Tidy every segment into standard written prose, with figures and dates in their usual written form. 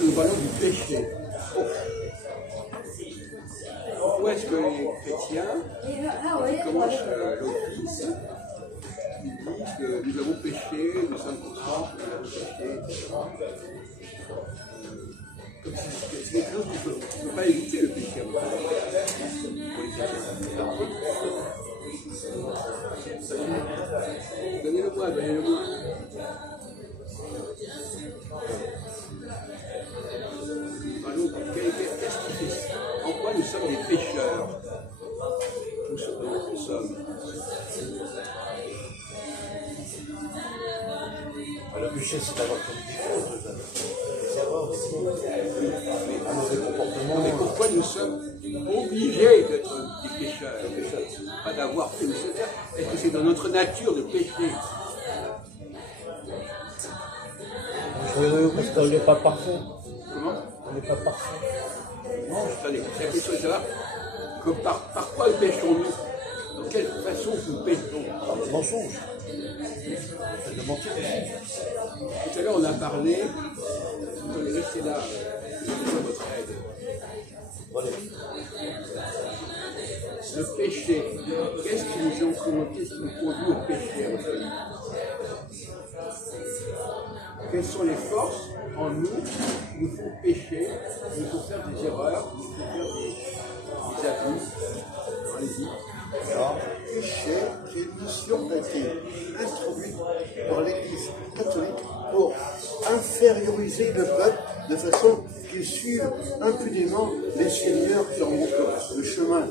Nous parlons du péché. Pourquoi est-ce que les chrétiens, quand ils commencent l'office, ils disent que nous avons péché, nous sommes contents, nous avons péché, etc. Comme si c'est quelque chose qu'on ne peut pas éviter le péché pour les chrétiens. Donnez-le-moi, donnez-le-moi. Alors, qu'est-ce qui fait? En quoi nous sommes des pécheurs? Nous sommes. Le péché, c'est d'avoir commis des choses, c'est avoir aussi un mauvais comportement. Mais pourquoi nous sommes obligés d'être des pécheurs? Pas d'avoir fait le Seigneur. Est-ce que c'est dans notre nature de pécher? Oui, parce qu'on n'est pas parfait. Comment? On n'est pas parfait. Non, attendez, la question est de savoir que par quoi péchons-nous? Dans quelle façon nous péchons? Par le mensonge. C'est de mentir. Tout à l'heure, on a parlé, on est resté là, c'est votre aide. Voilà. Le péché, qu'est-ce qui nous conduit au péché à votre avis? Quelles sont les forces en nous qui nous font pécher, qui nous font faire des erreurs, qui nous font faire des abus? Allez-y. Alors, péché, c'est une mission qui a été introduite par l'Église catholique pour inférioriser le peuple de façon qu'ils suivent impunément les seigneurs qui remontent le chemin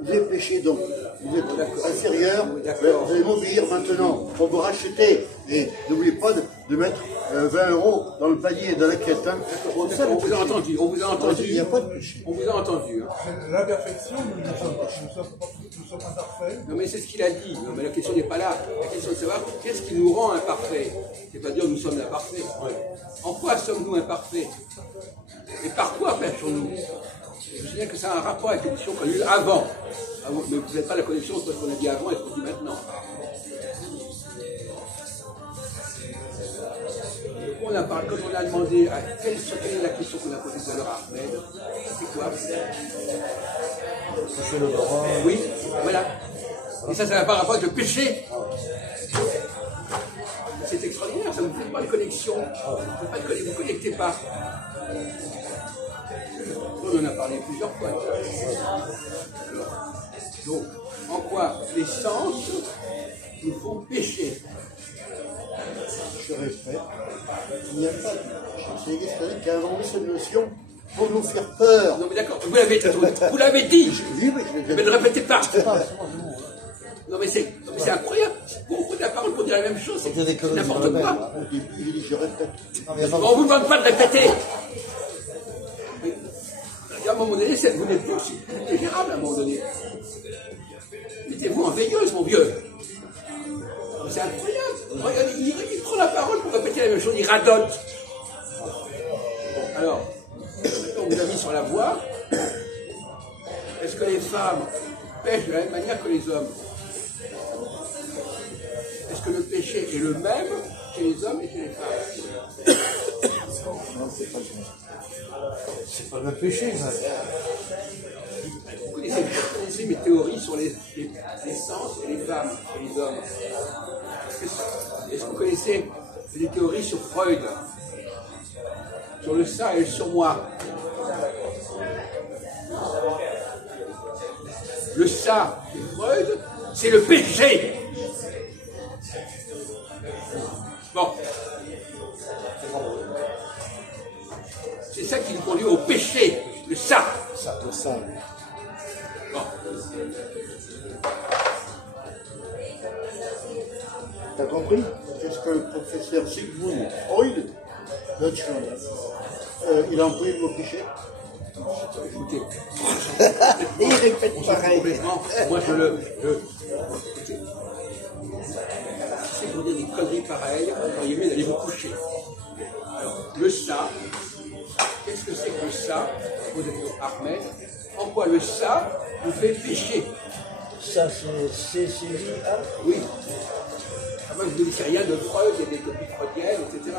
des péchés. Donc, vous êtes inférieur, vous allez m'obéir maintenant pour vous racheter. Et n'oubliez pas de mettre 20 € dans le panier de la quête. Hein. On vous a entendu, on vous a entendu. Il n'y a pas de péché. On vous a entendu. Hein. La perfection, nous sommes imparfaits. Non mais c'est ce qu'il a dit. Non mais la question n'est pas là. La question est de savoir qu'est-ce qui nous rend imparfaits. C'est pas dire nous sommes imparfaits. En quoi sommes-nous imparfaits? Et par quoi péchons-nous? Je me souviens que ça a un rapport avec la question qu'on a eue avant. Mais vous n'avez pas la connexion entre ce qu'on a dit avant et ce qu'on dit maintenant. On a parlé, quand on a demandé à quelle est la question qu'on a posée tout à l'heure à Ahmed, c'est quoi? Toucher l'odorat. Oui, voilà. Et ça n'a pas rapport avec le péché. C'est extraordinaire, ça ne vous fait pas de connexion. Vous ne vous connectez pas. On en a parlé plusieurs fois. Alors, donc, en quoi les sens nous font pécher? Je répète, il n'y a pas de péché. C'est l'Église catholique qui a inventé cette notion pour nous faire peur. Non mais d'accord, vous l'avez dit. Oui, Mais ne répétez pas. Non mais c'est incroyable. Vous prenez la parole pour dire la même chose, c'est n'importe quoi. Au début, j'ai dit je répète. On ne vous demande pas de répéter. Mais, à un moment donné, vous n'êtes plus aussi gérable à un moment donné. Mettez-vous en veilleuse, mon vieux. C'est incroyable. Regardez, il prend la parole pour répéter la même chose, il radote. Bon, alors, maintenant on vous a mis sur la voie. Est-ce que les femmes pêchent de la même manière que les hommes? Est-ce que le péché est le même chez les hommes et chez les femmes? Non, c'est pas le même péché, ça. Vous connaissez mes théories sur les sens et les femmes et les hommes? Est-ce que vous connaissez des théories sur Freud? Sur le ça et le surmoi? Le ça, chez Freud, c'est le péché. Bon. C'est ça qui nous conduit au péché, le ça. Le sang. Bon. T'as compris? C'est ce que le professeur Sigmund Freud, Deutschland, il a employé le mot péché. Écoutez, Et il répète on s'en fout pareil. complètement. Moi, écoutez, si c'est pour dire des conneries pareilles, vous auriez mieux d'aller vous coucher. Alors, le ça, qu'est-ce que c'est que le ça? Vous êtes Ahmed. En quoi le ça vous fait pécher? Ça, c'est C-C-I-A. Oui. Moi, je ne dis rien de Freud et des copies freudiennes, etc.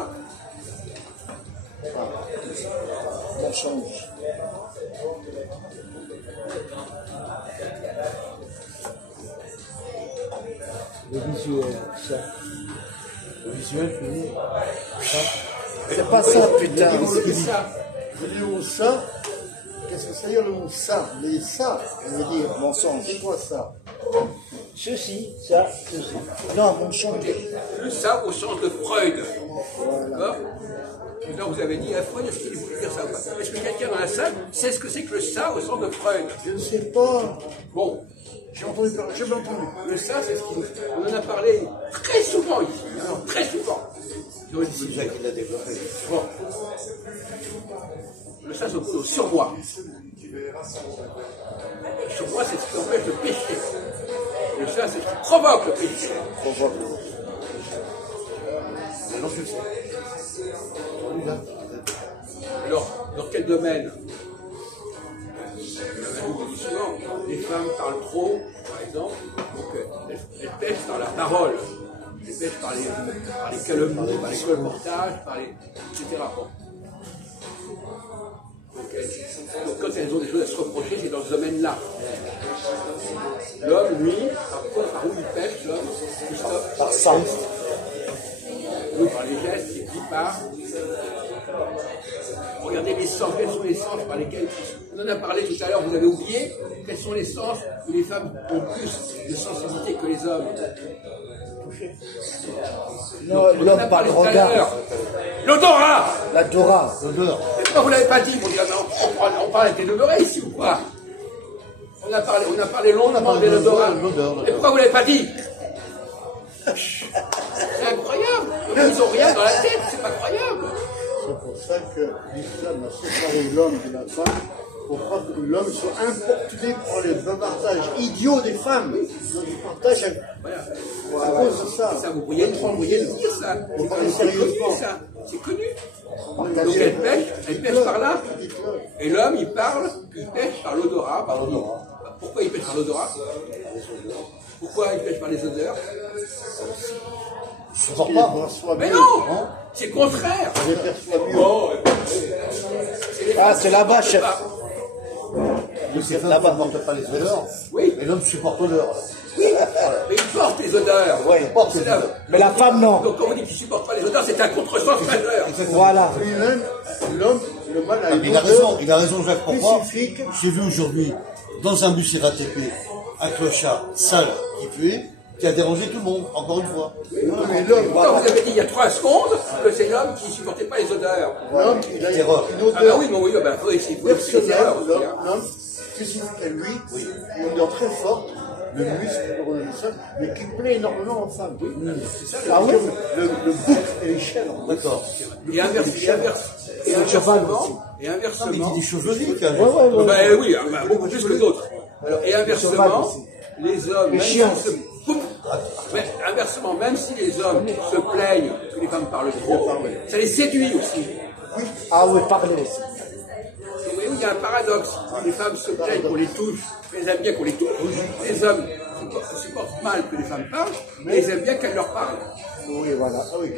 Mensonge. Le visuel, ça. Le visuel, tu dis ça. C'est pas ça, putain. C'est ça. Le mot ça, qu'est-ce que ça veut dire le mot ça? Mais ça, ça veut dire mensonge. C'est quoi ça? Ceci, ça, ceci. Non, mensonge. Le ça au sens de Freud. D'accord. Et donc vous avez dit à Freud, est-ce qu'il voulait dire ça ou pas? Est-ce que quelqu'un dans la salle sait ce que c'est que le ça au sens de Freud? Je ne sais pas. Bon, J'ai entendu parler, j'ai pas entendu. le ça, c'est ce qu'on on en a parlé très souvent ici. Alors, très souvent. Ils ont dit, C'est Jacques qui l'a développé. bon. Le ça s'oppose au surmoi. Le surmoi, c'est ce qui empêche le péché. Le ça, c'est ce qui provoque le péché. Maintenant, tu le sais. Lui, là. Alors, dans quel domaine? Je dis souvent, les femmes parlent trop, par exemple, donc elles pêchent par la parole, elles pêchent par les calomnies, par les colportages, etc. Bon. Donc quand elles ont des choses à se reprocher, c'est dans ce domaine-là. L'homme, lui, par où il pêche, l'homme, Christophe? Par ça. Oui, par les gestes, et puis par... Regardez les sens, quels sont les sens par lesquels... On en a parlé tout à l'heure, vous avez oublié, quels sont les sens où les femmes ont plus de sensibilité que les hommes? Non, l'homme par le regard. L'odorat! L'odorat, l'odeur. Et pourquoi vous ne l'avez pas dit, mon gars? On parle avec les odorats ici ou quoi? On a parlé longuement de l'odorat. Et pourquoi vous ne l'avez pas dit? C'est incroyable! Ils n'ont rien dans la tête, c'est pas croyable! C'est pour ça que l'islam a séparé l'homme de la femme, pour pas que l'homme soit importuné par les bavardages idiots des femmes. Ils partagent avec... Voilà. À cause de ça. Ça, vous pourriez le dire, ça. Vous parlez C'est connu, sérieusement. ça. C'est connu. Partager- Donc elle pêche par là. Dites-le. Et l'homme, il pêche par l'odorat. Par l'odorat. Pourquoi il pêche par l'odorat? Pourquoi il pêche par les odeurs? Je ne supporte Il pas. reçoit Mais mieux. non! C'est le contraire. Il les perçoit mieux. Bon, Ah, c'est là-bas, chef. C'est Là-bas, ne porte pas les odeurs. Oui. Et l'homme supporte l'odeur. Oui, mais il porte les odeurs. Oui, il porte C'est les là. odeurs. Mais la femme, non. Donc quand on dit qu'il ne supporte pas les odeurs, c'est un contresens majeur. Voilà. Lui-même, l'homme, le mal a Ah, une mais il a raison, Jacques. Pourquoi? spécifique. J'ai vu aujourd'hui, dans un bus RATP, un clochard sale qui puait, qui a dérangé tout le monde, encore une fois. Non, mais l'homme, Quand vous avez dit il y a 3 secondes que c'est l'homme qui ne supportait pas les odeurs. l'homme, il a Terreur. une Ah bah odeur oui, mais oui, bah, faut essayer de personnelle. aussi, hein. L'homme, spécifique à lui, une odeur très forte, le muscle, on appelle ça, mais qui plaît énormément aux femmes. Ah oui, le bouc et les chèvres. D'accord. Et inversement, Mais il dit des choses logiques. Hein, bah oui, bah, beaucoup plus que d'autres. Et inversement, les hommes, même s'ils se... Mais inversement, même si les hommes se plaignent que les femmes parlent trop, ça les séduit aussi. Ah oui, parlez aussi. Vous voyez, il y a un paradoxe. Les femmes se plaignent qu'on les touche, mais elles aiment bien qu'on les touche. Les hommes supportent mal que les femmes parlent, mais ils aiment bien qu'elles leur parlent. Oui, voilà. Ah oui.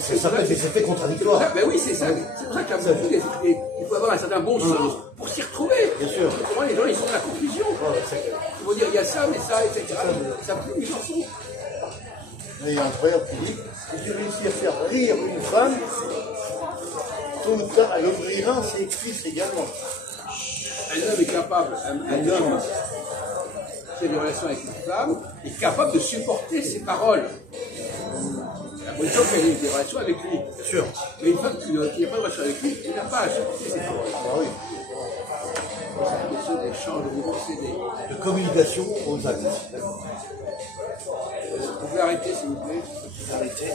Ça fait des effets contradictoires. Ben oui, c'est ça. C'est pour ça qu'il y a beaucoup il faut avoir un certain bon sens pour s'y retrouver. Bien sûr. Autrement, les gens, ils sont dans la confusion. Ils vont dire, il y a ça, mais ça, etc. Ça plus, ils s'en foutent. Mais il y a un incroyable public. Si tu réussis à faire rire une femme, tôt ou tard, elle ouvrira ses cuisses également. Un homme est capable, un homme qui a des relations avec une femme, est capable de supporter ses paroles. La bonne chose qu'elle ait des relations avec lui. Bien sûr. Mais une femme qui n'a pas de relation avec lui, elle n'a pas à supporter ses paroles. Ah oui. C'est une question d'échange de procédés. De communication aux actes. Vous pouvez arrêter, s'il vous plaît. Arrêtez.